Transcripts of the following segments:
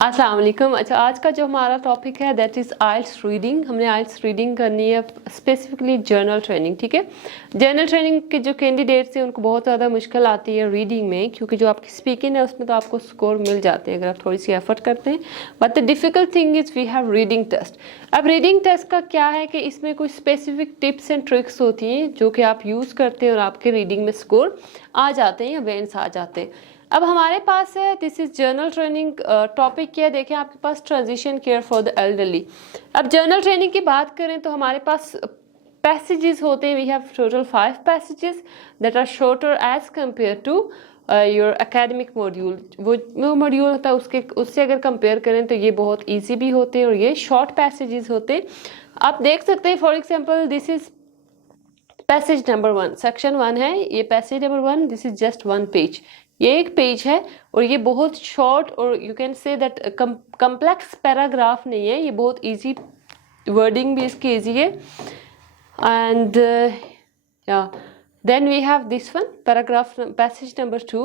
अस्सलाम वालेकुम। अच्छा, आज का जो हमारा टॉपिक है दैट इज़ आइल्स रीडिंग। हमने आइल्स रीडिंग करनी है, स्पेसिफिकली जर्नल ट्रेनिंग। ठीक है, जर्नल ट्रेनिंग के जो कैंडिडेट्स हैं उनको बहुत ज़्यादा मुश्किल आती है रीडिंग में, क्योंकि जो आपकी स्पीकिंग है उसमें तो आपको स्कोर मिल जाते हैं अगर आप थोड़ी सी एफर्ट करते हैं। But the difficult thing is we have reading test. अब रीडिंग टेस्ट का क्या है कि इसमें कुछ स्पेसिफिक टिप्स एंड ट्रिक्स होती हैं जो कि आप यूज़ करते हैं और आपके रीडिंग में स्कोर आ जाते हैं या बैंड्स आ जाते हैं। अब हमारे पास है this is general training. Topic क्या है, देखें आपके पास transition care for the elderly. अब जर्नल ट्रेनिंग की बात करें तो हमारे पास पैसेजेस होते हैं। We have total 5 passages that are shorter as compare to your academic module. वो मॉड्यूल होता है उससे अगर कंपेयर करें तो ये बहुत ईजी भी होते हैं और ये शॉर्ट पैसेजेस होते हैं। आप देख सकते हैं for example this is passage number 1, section 1 है ये passage number 1। This is just 1 page, ये एक पेज है और ये बहुत शॉर्ट और you can say that complex paragraph नहीं है, ये बहुत इजी, वर्डिंग भी इसकी इजी है। And then we have this one paragraph passage number 2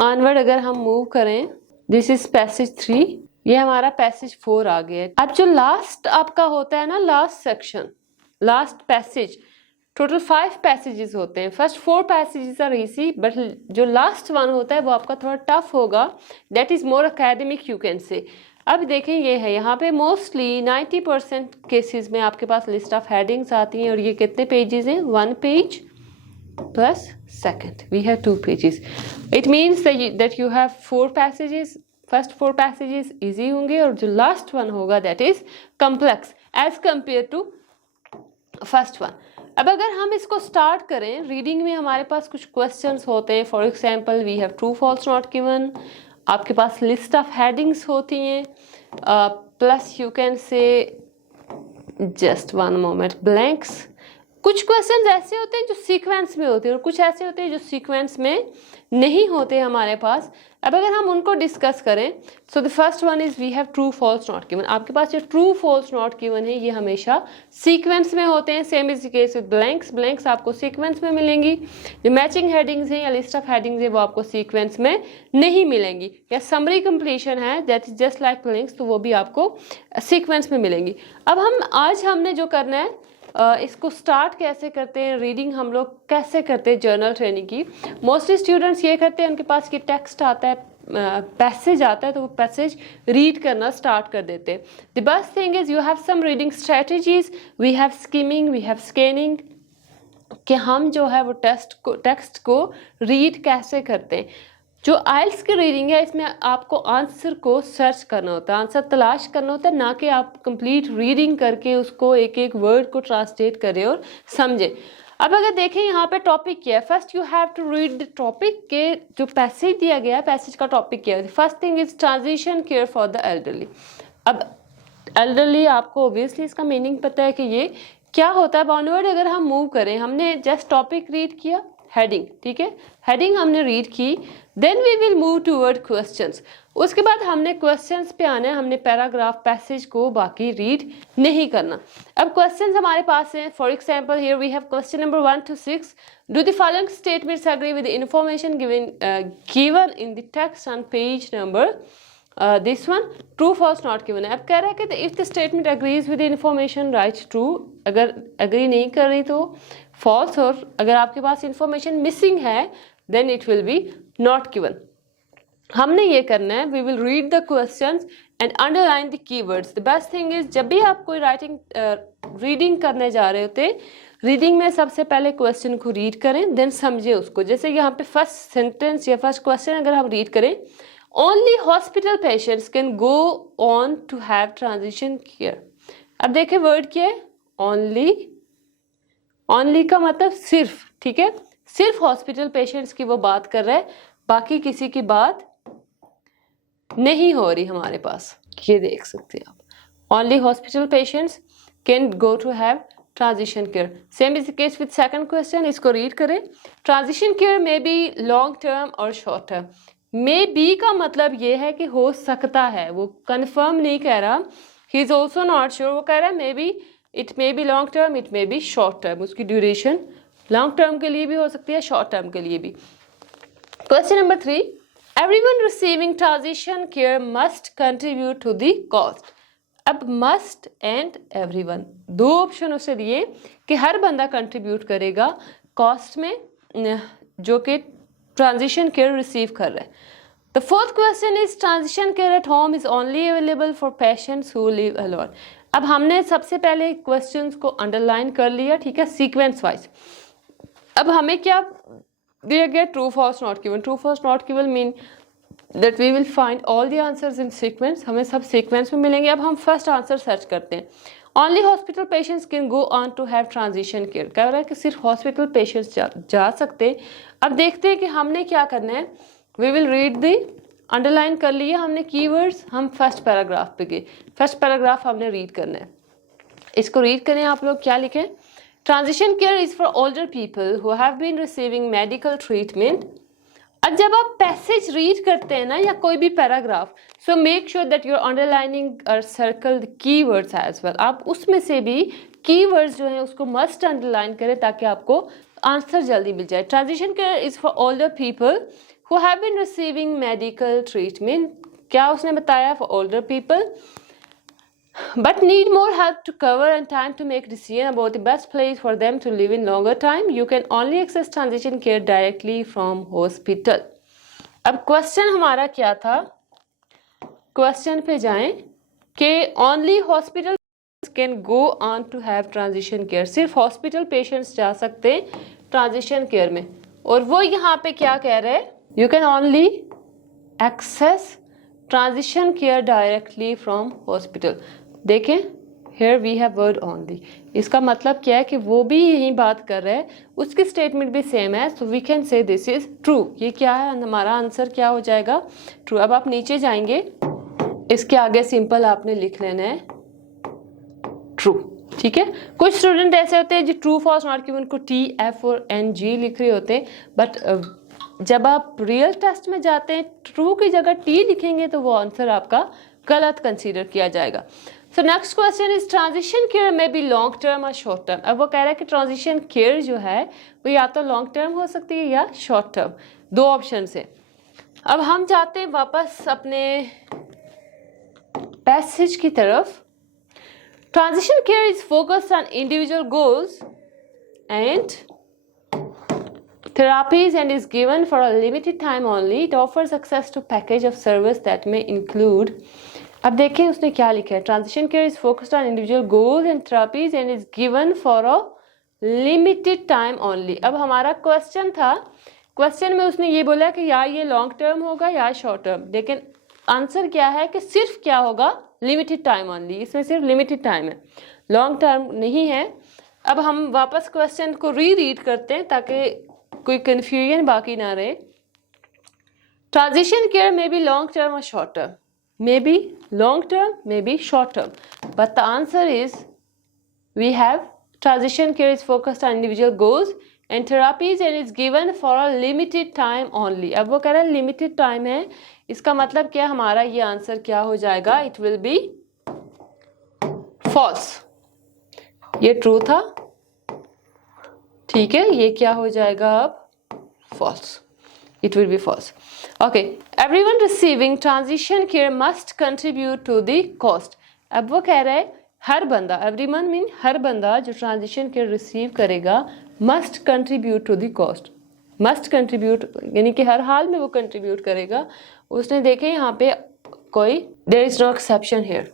onward. अगर हम मूव करें दिस इज पैसेज 3, ये हमारा पैसेज 4 आ गया। अब जो लास्ट आपका होता है ना, last section, last passage, total 5 passages होते हैं। First 4 passages are easy, but जो लास्ट वन होता है वो आपका थोड़ा टफ होगा, that is more academic you can से। अब देखें ये है, यहाँ पे मोस्टली 90% केसेस में आपके पास लिस्ट ऑफ हेडिंग्स आती हैं और ये कितने पेजेस हैं, 1 page plus second, we have 2 pages. It means that you have 4 passages. First 4 passages easy होंगे और जो लास्ट वन होगा that is complex as compare to first one. अब अगर हम इसको स्टार्ट करें, रीडिंग में हमारे पास कुछ क्वेश्चंस होते हैं। For example we have true false not given, आपके पास लिस्ट ऑफ हेडिंग्स होती हैं, plus you can say just 1 moment blanks. कुछ क्वेश्चंस ऐसे होते हैं जो सीक्वेंस में होते हैं और कुछ ऐसे होते हैं जो सीक्वेंस में नहीं होते हमारे पास। अब अगर हम उनको डिस्कस करें, so the first one is we have true false not given. आपके पास जो ट्रू फॉल्स नॉट गिवन है ये हमेशा सीक्वेंस में होते हैं। Same is the case with blanks, blanks आपको सीक्वेंस में मिलेंगी। जो मैचिंग हेडिंग्स हैं या लिस्ट ऑफ हेडिंग्स है वो आपको सीक्वेंस में नहीं मिलेंगी। या समरी कंप्लीशन है that is just like blanks, तो वो भी आपको सीक्वेंस में मिलेंगी। अब आज हमने जो करना है, इसको स्टार्ट कैसे करते हैं, रीडिंग हम लोग कैसे करते हैं जर्नल ट्रेनिंग की। मोस्टली स्टूडेंट्स ये करते हैं, उनके पास ये टेक्स्ट आता है, पैसेज आता है, तो वो पैसेज रीड करना स्टार्ट कर देते हैं। The best thing is you have some reading strategies, we have skimming, we have scanning, कि हम जो है वो टेक्स्ट को रीड कैसे करते हैं। जो आइल्स की रीडिंग है इसमें आपको आंसर को सर्च करना होता है, आंसर तलाश करना होता है, ना कि आप कंप्लीट रीडिंग करके उसको एक एक वर्ड को ट्रांसलेट करें और समझें। अब अगर देखें यहाँ पे टॉपिक क्या है, first you have to read the topic के जो पैसेज दिया गया है, पैसेज का टॉपिक क्या है। First thing is transition care for the elderly. अब एल्डरली आपको ऑब्वियसली इसका मीनिंग पता है कि ये क्या होता है। ऑनवर्ड अगर हम मूव करें, हमने जस्ट टॉपिक रीड किया, हेडिंग, ठीक है, हेडिंग हमने रीड की, then we will move toward questions. उसके बाद हमने क्वेश्चंस पे आना है, हमने पैराग्राफ पैसेज को बाकी रीड नहीं करना। अब क्वेश्चंस हमारे पास हैं। For example here we have question number 1 to 6, do the following statements agree with the information given in the text on page number this one, true false not given है। अब कह रहा है कि if the statement agrees with information right true, अगर agree नहीं कर रही तो फॉल्स, और अगर आपके पास इंफॉर्मेशन मिसिंग है then it will be not given. हमने ये करना है, we will read the questions and underline the keywords. The best thing is जब भी आप कोई रीडिंग करने जा रहे होते, रीडिंग में सबसे पहले क्वेश्चन को रीड करें, देन समझे उसको। जैसे यहाँ पे फर्स्ट सेंटेंस या फर्स्ट क्वेश्चन अगर हम रीड करें, only hospital patients can go on to have transition care. अब देखें वर्ड क्या है, ओनली। ओनली का मतलब सिर्फ, ठीक है, सिर्फ हॉस्पिटल पेशेंट्स की वो बात कर रहा है, बाकी किसी की बात नहीं हो रही हमारे पास। ये देख सकते हैं आप, only hospital patients can go to have transition care. Same is the case with second question, इसको रीड करें। Transition care may be long term और शॉर्ट टर्म। मे बी का मतलब ये है कि हो सकता है, वो कंफर्म नहीं कह रहा, he is also not sure, वो कह रहा है may be, it may be long term, it may be short term. उसकी ड्यूरेशन लॉन्ग टर्म के लिए भी हो सकती है, शॉर्ट टर्म के लिए भी। Question number 3, Everyone receiving transition care must contribute to the cost. अब must and everyone दो ऑप्शन उसे दिए कि हर बंदा कंट्रीब्यूट करेगा कॉस्ट में जो कि ट्रांजिशन केयर रिसीव कर रहा है. The fourth question is transition care at home is only available for patients who live alone. अब हमने सबसे पहले क्वेश्चंस को अंडरलाइन कर लिया, ठीक है, सीक्वेंस वाइज. अब हमें क्या दिया गया? True false not given. True false not given mean that we will find all the answers in sequence. हमें सब सीक्वेंस में मिलेंगे. अब हम फर्स्ट आंसर सर्च करते हैं. Only hospital patients can go on to have transition care. कह रहा है कि सिर्फ हॉस्पिटल पेशेंट्स जा सकते. अब देखते हैं कि हमने क्या करना है. We will read the underline कर लिया हमने कीवर्ड्स. हम फर्स्ट पैराग्राफ पे गए. फर्स्ट पैराग्राफ हमने रीड करना है. इसको रीड करें आप लोग. क्या लिखें? Transition care is for older people who have been receiving medical treatment. अब जब आप पैसेज रीड करते हैं ना या कोई भी paragraph, so make sure that you are underlining और circle the keywords as well. आप उसमें से भी कीवर्ड्स जो हैं उसको मस्ट अंडरलाइन करें ताकि आपको आंसर जल्दी मिल जाए. Transition care is for older people who have been receiving medical treatment. क्या उसने बताया? For older people but need more help to cover and time to make decision about the best place for them to live in longer time. You can only access transition care directly from hospital. अब question हमारा क्या था? Question पे जाएं कि only hospital can go on to have transition care. सिर्फ hospital patients जा सकते हैं ट्रांजिशन केयर में. और वो यहाँ पे क्या कह रहे हैं? You can only access transition care directly from hospital. देखें, here we have word only. इसका मतलब क्या है कि वो भी यही बात कर रहा है, उसकी स्टेटमेंट भी सेम है. so we can say this is true. ये क्या है? हमारा आंसर क्या हो जाएगा? ट्रू. अब आप नीचे जाएंगे, इसके आगे सिंपल आपने लिख लेना है ट्रू. ठीक है. कुछ स्टूडेंट ऐसे होते हैं जो ट्रू फॉल्स नॉट गिवन को टी एफ और एन जी लिख रहे होते हैं, बट जब आप रियल टेस्ट में जाते हैं ट्रू की जगह टी लिखेंगे तो वो आंसर आपका गलत कंसीडर किया जाएगा. So next question is transition care में बी लॉन्ग टर्म और शॉर्ट टर्म. अब वो कह रहा है कि ट्रांजिशन केयर जो है वो या तो लॉन्ग टर्म हो सकती है या शॉर्ट टर्म. दो ऑप्शन है. अब हम जाते हैं वापस अपने पैसेज की तरफ. Transition care is focused on individual goals and therapies and is given for a limited time only. It offers access to package of service that may include. अब देखें उसने क्या लिखा है. Transition care is focused on individual goals and therapies and is given for a limited time only. अब हमारा question था, question में उसने ये बोला कि या ये लॉन्ग टर्म होगा या शॉर्ट टर्म, लेकिन आंसर क्या है कि सिर्फ क्या होगा? Limited time only. इसमें सिर्फ लिमिटेड टाइम है, लॉन्ग टर्म नहीं है. अब हम वापस क्वेश्चन को रीड करते हैं ताकि कोई कंफ्यूजन बाकी ना रहे. Transition care may be long term और short term. May be long term, may be short term, but the answer is we have transition care is focused on individual goals and therapies and is given for a limited time only. अब वो कह रहा है limited time है. इसका मतलब क्या? हमारा ये आंसर क्या हो जाएगा? It will be false. ये ट्रू था, ठीक है. ये क्या हो जाएगा अब? False. It will be false. Okay. Everyone receiving transition care must contribute to the cost. अब वो कह रहा है हर बंदा, एवरीवन मीन हर बंदा जो ट्रांजिशन केयर रिसीव करेगा must contribute to the cost. Must contribute यानी कि हर हाल में वो कंट्रीब्यूट करेगा. उसने देखे यहाँ पे कोई there is no exception here.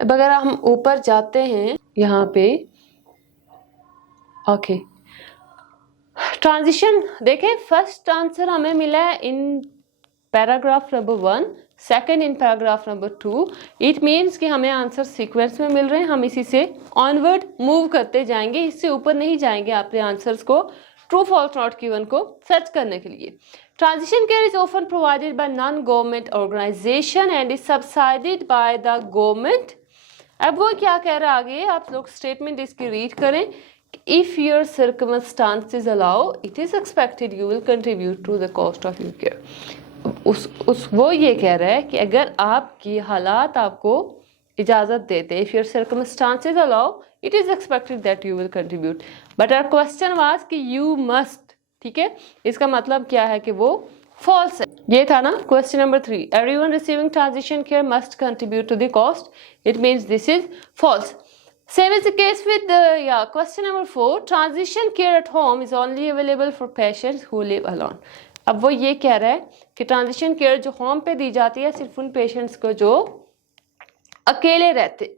अब अगर हम ऊपर जाते हैं यहाँ पे, ओके, ट्रांजिशन देखें. फर्स्ट आंसर हमें मिला है in paragraph number 1, second in paragraph number 2. It means कि हमें आंसर सीक्वेंस में मिल रहे हैं. हम इसी से ऑनवर्ड मूव करते जाएंगे, इससे ऊपर नहीं जाएंगे आपके आंसर्स को ट्रू फॉल्स नॉट गिवन को सर्च करने के लिए. Transition care is often provided by non government organisation and is subsidised by the government. अब वो क्या कह रहा है आगे, आप लोग स्टेटमेंट इसकी रीड करें. If your circumstances allow, it is expected you will contribute to the cost of your care. वो ये कह रहा है कि अगर आपकी हालात आपको इजाज़त देते, if your circumstances allow, it is expected that you will contribute. But our question was कि you must. ठीक है. इसका मतलब क्या है कि वो फॉल्स है। ये था ना question number 3, everyone receiving transition care must contribute to the cost, it means this is false. Same is the case with question number 4, transition care at home is only available for patients who live alone। अब वो ये कह रहा है कि transition care जो home पे दी जाती है सिर्फ उन पेशेंट्स को जो अकेले रहते।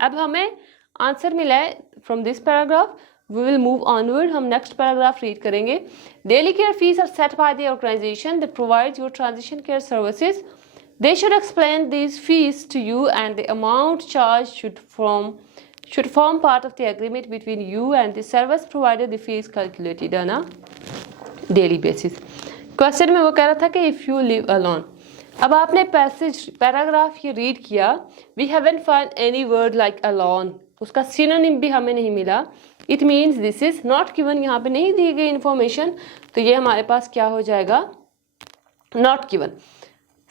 अब हमें आंसर मिला है from this paragraph, we will move onward, हम नेक्स्ट पैराग्राफ रीड करेंगे। Daily care fees are set by the organisation that provides your transition care services, they should explain this fee to you and the amount charge should form part of the agreement between you and the service provider, the fee is calculated on a daily basis। Question में वो कह रहा था कि if you live alone, अब आपने paragraph ये read किया, we haven't found any word like alone, उसका synonym भी हमें नहीं मिला, it means this is not given, यहाँ पे नहीं दी गई इंफॉर्मेशन, तो ये हमारे पास क्या हो जाएगा, not given।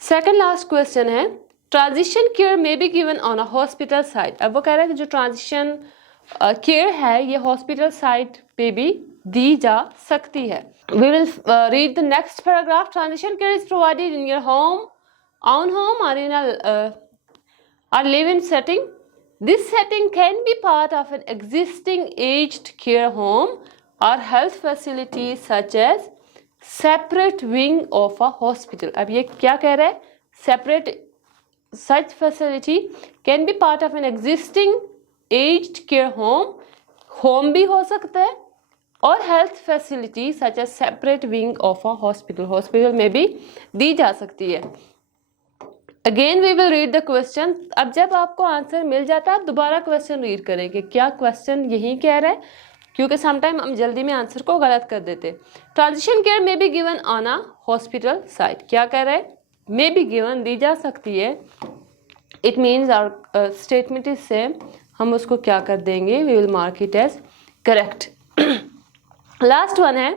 Second last question है, transition care may be given on a hospital site. अब वो कह रहा है कि जो ट्रांजिशन केयर है ये हॉस्पिटल साइट पे भी दी जा सकती है। We will read the next paragraph. Transition care is provided in your home, own home or in a live-in setting. This setting can be part of an existing aged care home or health facility such as separate wing of a hospital। अब ये क्या कह रहा है, separate such facility can be part of an existing aged care home, home भी हो सकता है, और health facility such as separate wing of a hospital, hospital में भी दी जा सकती है। Again we will read the question। अब जब आपको आंसर मिल जाता है आप दोबारा क्वेश्चन रीड करेंगे, क्या क्वेश्चन यही कह रहा है, क्योंकि समटाइम हम जल्दी में आंसर को गलत कर देते। Transition care may be given on a hospital site, क्या कह रहा है, मे बी गिवन दी जा सकती है, it means our statement is same, हम उसको क्या कर देंगे, we will mark it as correct. Last one है,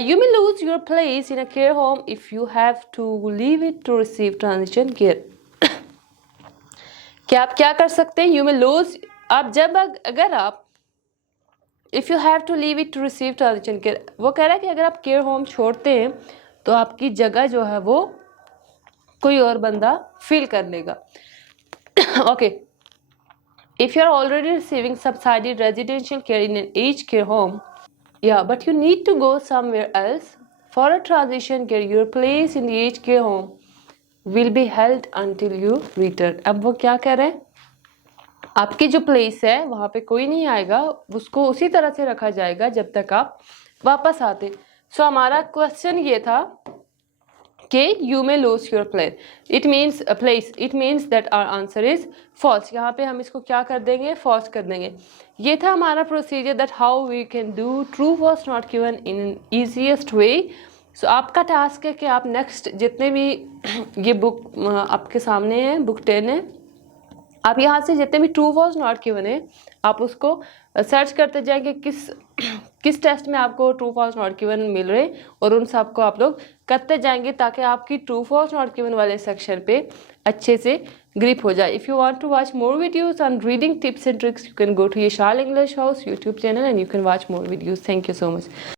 you may lose your place in a care home if you have to leave it to receive transition care. क्या आप क्या कर सकते हैं, यू मे लूज, आप जब अगर आप if you have to leave it to receive transition care, वो कह रहा है कि अगर आप केयर होम छोड़ते हैं तो आपकी जगह जो है वो कोई और बंदा फिल कर लेगा। Okay, if you are already receiving subsidised residential care in an aged care home, या but you need to go somewhere else for a transition care, your place in the aged care home will be held until you return. अब वो क्या कह रहे हैं, आपकी जो place है वहाँ पे कोई नहीं आएगा, उसको उसी तरह से रखा जाएगा जब तक आप वापस आते। सो हमारा क्वेश्चन ये था कि you may lose your place, it means place, it means that our answer is false. यहाँ पे हम इसको क्या कर देंगे, फॉल्स कर देंगे। ये था हमारा procedure that how we can do true false not given in an easiest way. So आपका टास्क है कि आप नेक्स्ट जितने भी ये बुक आपके सामने है, बुक 10 है, आप यहाँ से जितने भी ट्रू फॉल्स नॉट गिवन है आप उसको सर्च करते जाएंगे किस टेस्ट में आपको ट्रू फॉल्स नॉट गिवन मिल रहे, और उन सब को आप लोग करते जाएंगे ताकि आपकी ट्रू फॉल्स नॉट गिवन वाले सेक्शन पे अच्छे से ग्रिप हो जाए। If you want to watch more videos on reading tips and tricks, you can go to Yashal English house YouTube channel and you can watch more videos. Thank you so much.